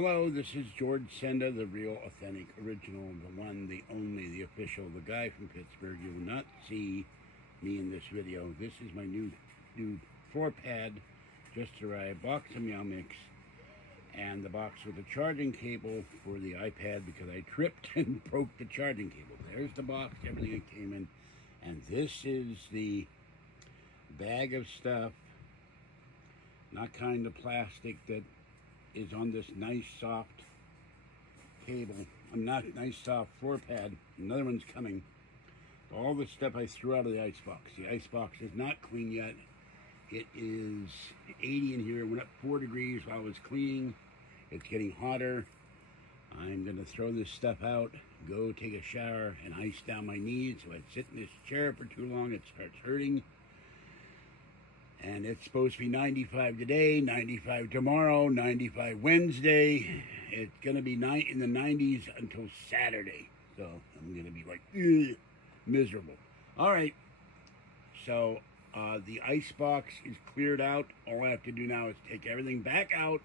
Hello, this is George Senda, the real, authentic, original, the one, the only, the official, the guy from Pittsburgh. You will not see me in this video. This is my new floor pad, just arrived, box of Meow Mix, and the box with the charging cable for the iPad because I tripped and broke the charging cable. There's the box, everything that came in, and this is the bag of stuff, not kind of plastic that is on this nice soft cable. I'm not nice soft floor pad. Another one's coming. All the stuff I threw out of the icebox. The icebox is not clean yet. It is 80 in here. It went up 4 degrees while I was cleaning. It's getting hotter. I'm gonna throw this stuff out, go take a shower, and ice down my knees. So I sit in this chair for too long, it starts hurting. And it's supposed to be 95 today, 95 tomorrow, 95 Wednesday. It's going to be in the 90s until Saturday. So I'm going to be like, miserable. All right. So the ice box is cleared out. All I have to do now is take everything back out,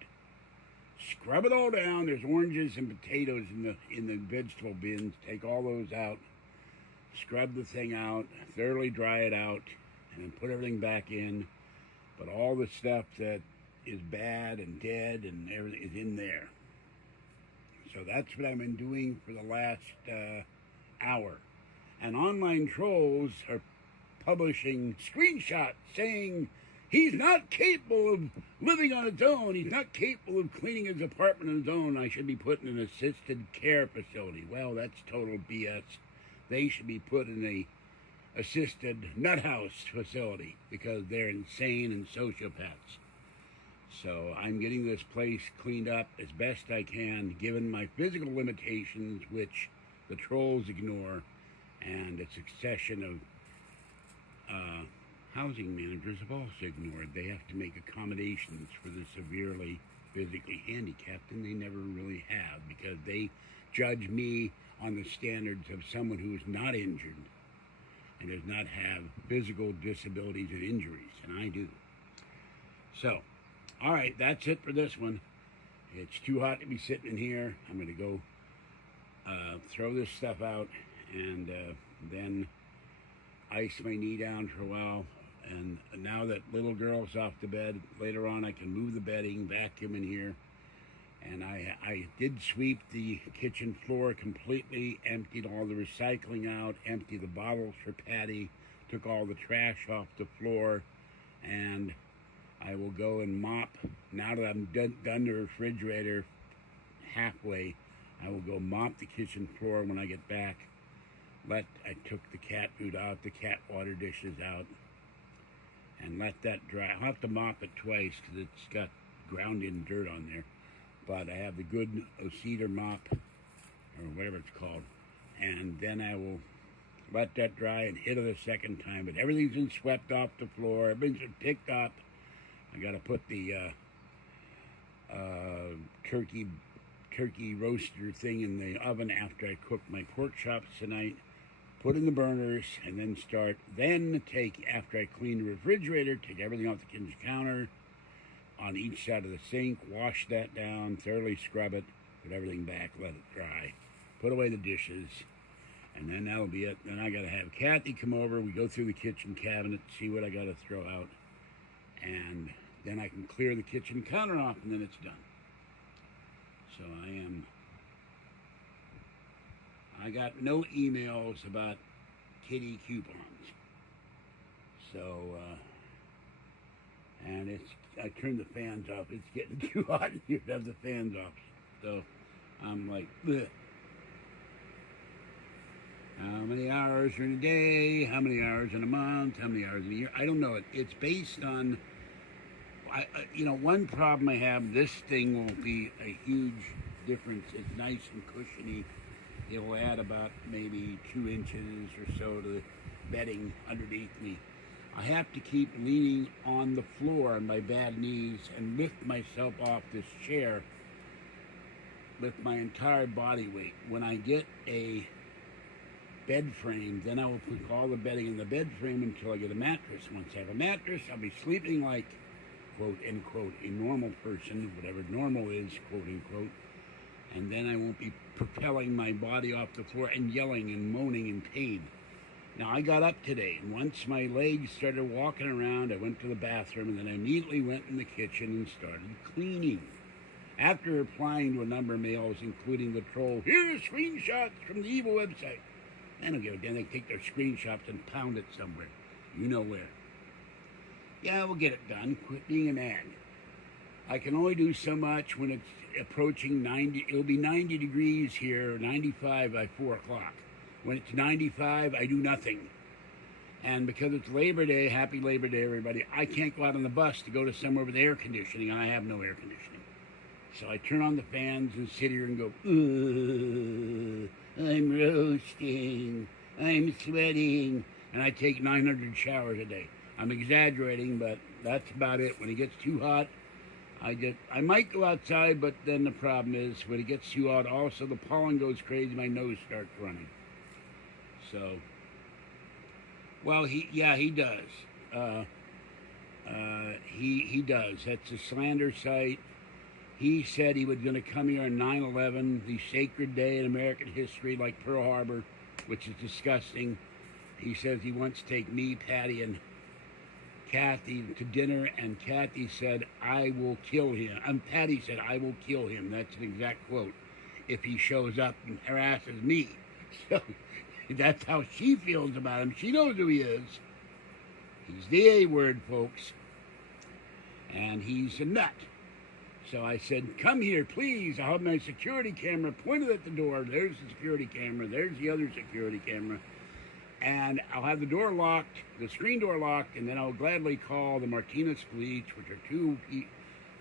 scrub it all down. There's oranges and potatoes in the vegetable bins. Take all those out, scrub the thing out, thoroughly dry it out, and then put everything back in. But all the stuff that is bad and dead and everything is in there. So that's what I've been doing for the last hour. And online trolls are publishing screenshots saying he's not capable of living on his own. He's not capable of cleaning his apartment on his own. I should be put in an assisted care facility. Well, that's total BS. They should be put in a assisted nut house facility because they're insane and sociopaths. So I'm getting this place cleaned up as best I can, given my physical limitations, which the trolls ignore, and a succession of housing managers have also ignored. They have to make accommodations for the severely physically handicapped, and they never really have because they judge me on the standards of someone who is not injured and does not have physical disabilities and injuries, and I do. So, all right, that's it for this one. It's too hot to be sitting in here. I'm going to go throw this stuff out and then ice my knee down for a while. And now that little girl's off the bed, later on I can move the bedding, vacuum in here. And I did sweep the kitchen floor completely, emptied all the recycling out, emptied the bottles for Patty, took all the trash off the floor, and I will go and mop. Now that I'm done the refrigerator halfway, I will go mop the kitchen floor when I get back. I took the cat food out, the cat water dishes out, and let that dry. I'll have to mop it twice because it's got ground-in dirt on there. But I have the good cedar mop, or whatever it's called, and then I will let that dry and hit it a second time. But everything's been swept off the floor, everything's been picked up. I got to put the turkey roaster thing in the oven after I cook my pork chops tonight. Put in the burners, and then after I clean the refrigerator, take everything off the kitchen counter, on each side of the sink, wash that down, thoroughly scrub it, put everything back, let it dry, put away the dishes, and then that'll be it. Then I got to have Kathy come over. We go through the kitchen cabinet, see what I got to throw out, and then I can clear the kitchen counter off, and then it's done. So I got no emails about kitty coupons. So, and I turned the fans off. It's getting too hot in here to have the fans off. So I'm like, ugh. How many hours are in a day? How many hours in a month? How many hours in a year? I don't know. It's based on, one problem I have, this thing won't be a huge difference. It's nice and cushiony. It'll add about maybe 2 inches or so to the bedding underneath me. I have to keep leaning on the floor on my bad knees and lift myself off this chair with my entire body weight. When I get a bed frame, then I will put all the bedding in the bed frame until I get a mattress. Once I have a mattress, I'll be sleeping like quote, end quote, a normal person, whatever normal is, quote unquote, and then I won't be propelling my body off the floor and yelling and moaning in pain. Now, I got up today, and once my legs started walking around, I went to the bathroom, and then I immediately went in the kitchen and started cleaning. After replying to a number of mails, including the troll, "Here's screenshots from the evil website." I don't give a damn. They take their screenshots and pound it somewhere. You know where. Yeah, we'll get it done. Quit being an ad. I can only do so much when it's approaching 90. It'll be 90 degrees here, 95 by 4 o'clock. When it's 95, I do nothing. And because it's Labor Day, happy Labor Day, everybody, I can't go out on the bus to go to somewhere with air conditioning, and I have no air conditioning. So I turn on the fans and sit here and go, I'm roasting, I'm sweating, and I take 900 showers a day. I'm exaggerating, but that's about it. When it gets too hot, I might go outside, but then the problem is when it gets too hot, also the pollen goes crazy, my nose starts running. So, well, he does. He does. That's a slander site. He said he was going to come here on 9/11, the sacred day in American history, like Pearl Harbor, which is disgusting. He says he wants to take me, Patty, and Kathy to dinner, and Kathy said, "I will kill him." And Patty said, "I will kill him." That's an exact quote. If he shows up and harasses me. So that's how she feels about him. She knows who he is. He's the A word, folks. And he's a nut. So I said, "Come here, please. I'll have my security camera pointed at the door." There's the security camera. There's the other security camera. And I'll have the door locked, the screen door locked, and then I'll gladly call the Martinez police, which are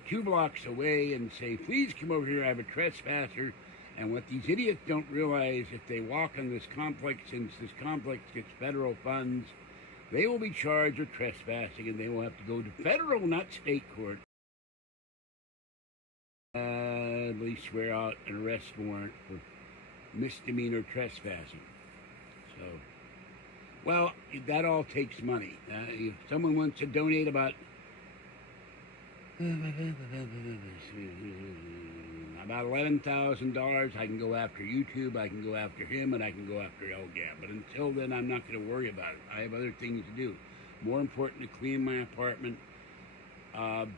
two blocks away, and say, "Please come over here. I have a trespasser." And what these idiots don't realize, if they walk on this complex, since this complex gets federal funds, they will be charged with trespassing, and they will have to go to federal, not state court. At least swear out an arrest warrant for misdemeanor trespassing. So, well, that all takes money. If someone wants to donate about $11,000, I can go after YouTube, I can go after him, and I can go after LGAB. But until then, I'm not going to worry about it. I have other things to do. More important to clean my apartment.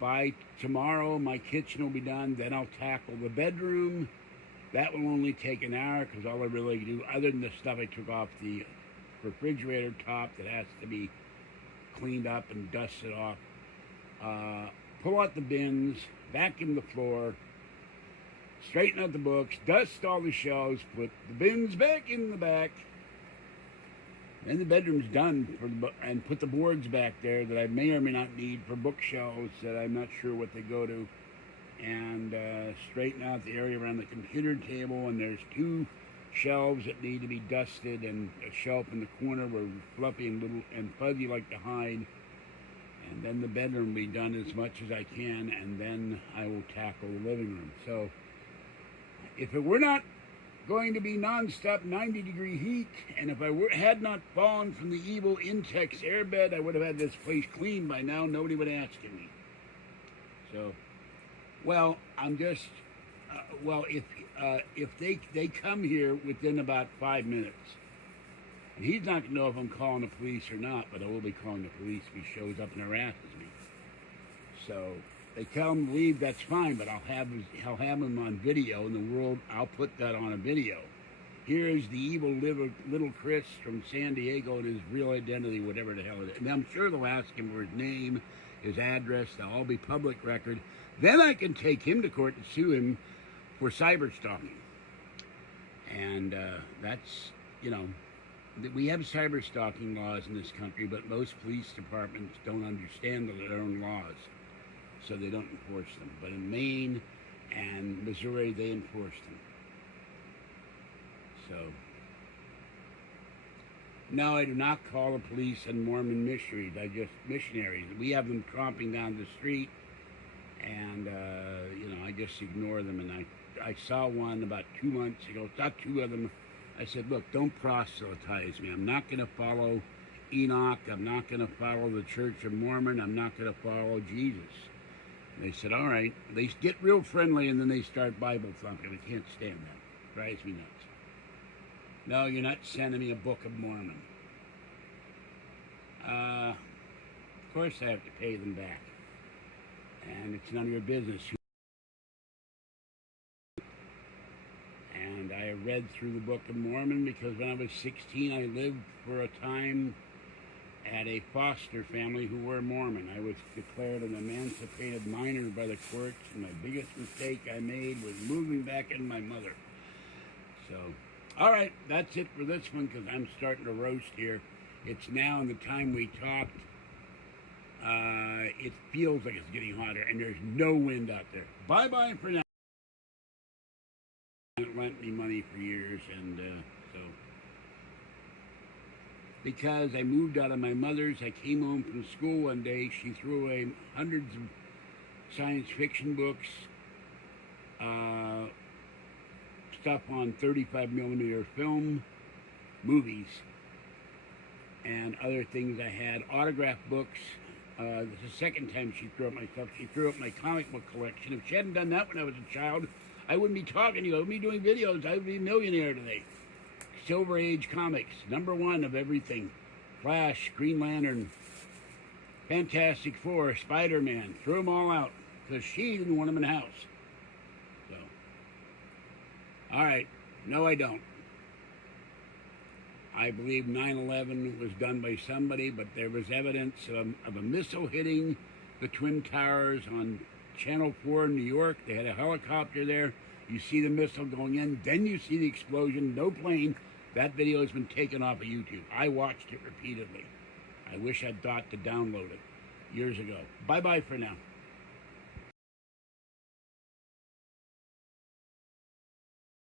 By tomorrow, my kitchen will be done. Then I'll tackle the bedroom. That will only take an hour because all I really do, other than the stuff I took off the refrigerator top that has to be cleaned up and dusted off, pull out the bins, vacuum the floor, straighten out the books, dust all the shelves, put the bins back in the back. Then the bedroom's done, and put the boards back there that I may or may not need for bookshelves that I'm not sure what they go to, and straighten out the area around the computer table. And there's 2 shelves that need to be dusted, and a shelf in the corner where Fluffy and Little and Fuzzy like to hide. And then the bedroom will be done as much as I can, and then I will tackle the living room. So if it were not going to be non-stop 90-degree heat, and if I had not fallen from the evil Intex airbed, I would have had this place clean by now. Nobody would ask me. So, well, I'm just, if they come here within about 5 minutes, and he's not going to know if I'm calling the police or not, but I will be calling the police if he shows up and harasses me. So they tell him to leave, that's fine, but I'll have him on video in the world. I'll put that on a video. Here is the evil little Chris from San Diego and his real identity, whatever the hell it is. And I'm sure they'll ask him for his name, his address. They'll all be public record. Then I can take him to court and sue him for cyber stalking. And that's, we have cyber stalking laws in this country, but most police departments don't understand their own laws, so they don't enforce them. But in Maine and Missouri, they enforce them. So, no, I do not call the police on Mormon missionaries. Missionaries. We have them tromping down the street, and I just ignore them. And I saw one about 2 months ago. Saw 2 of them. I said, "Look, don't proselytize me. I'm not going to follow Enoch. I'm not going to follow the Church of Mormon. I'm not going to follow Jesus. They said, all right. They get real friendly, and then they start Bible thumping. I can't stand that. Drives me nuts. No, you're not sending me a Book of Mormon. Of course I have to pay them back. And it's none of your business. And I read through the Book of Mormon because when I was 16, I lived for a time at a foster family who were Mormon. I was declared an emancipated minor by the courts, and my biggest mistake I made was moving back in my mother. So, all right, that's it for this one because I'm starting to roast here. It's now in the time we talked. It feels like it's getting hotter, and there's no wind out there. Bye-bye for now. Lent me money for years, and so because I moved out of my mother's, I came home from school one day. She threw away hundreds of science fiction books, stuff on 35mm film, movies, and other things I had, autographed books. This is the second time she threw up my stuff. She threw up my comic book collection. If she hadn't done that when I was a child, I wouldn't be talking to you. I wouldn't be doing videos. I would be a millionaire today. Silver Age comics, #1 of everything. Flash, Green Lantern, Fantastic Four, Spider-Man. Threw them all out because she didn't want them in the house. So, all right. No, I don't. I believe 9/11 was done by somebody, but there was evidence of a missile hitting the Twin Towers on Channel 4 in New York. They had a helicopter there. You see the missile going in, then you see the explosion, no plane. That video has been taken off of YouTube. I watched it repeatedly. I wish I'd thought to download it years ago. Bye-bye for now.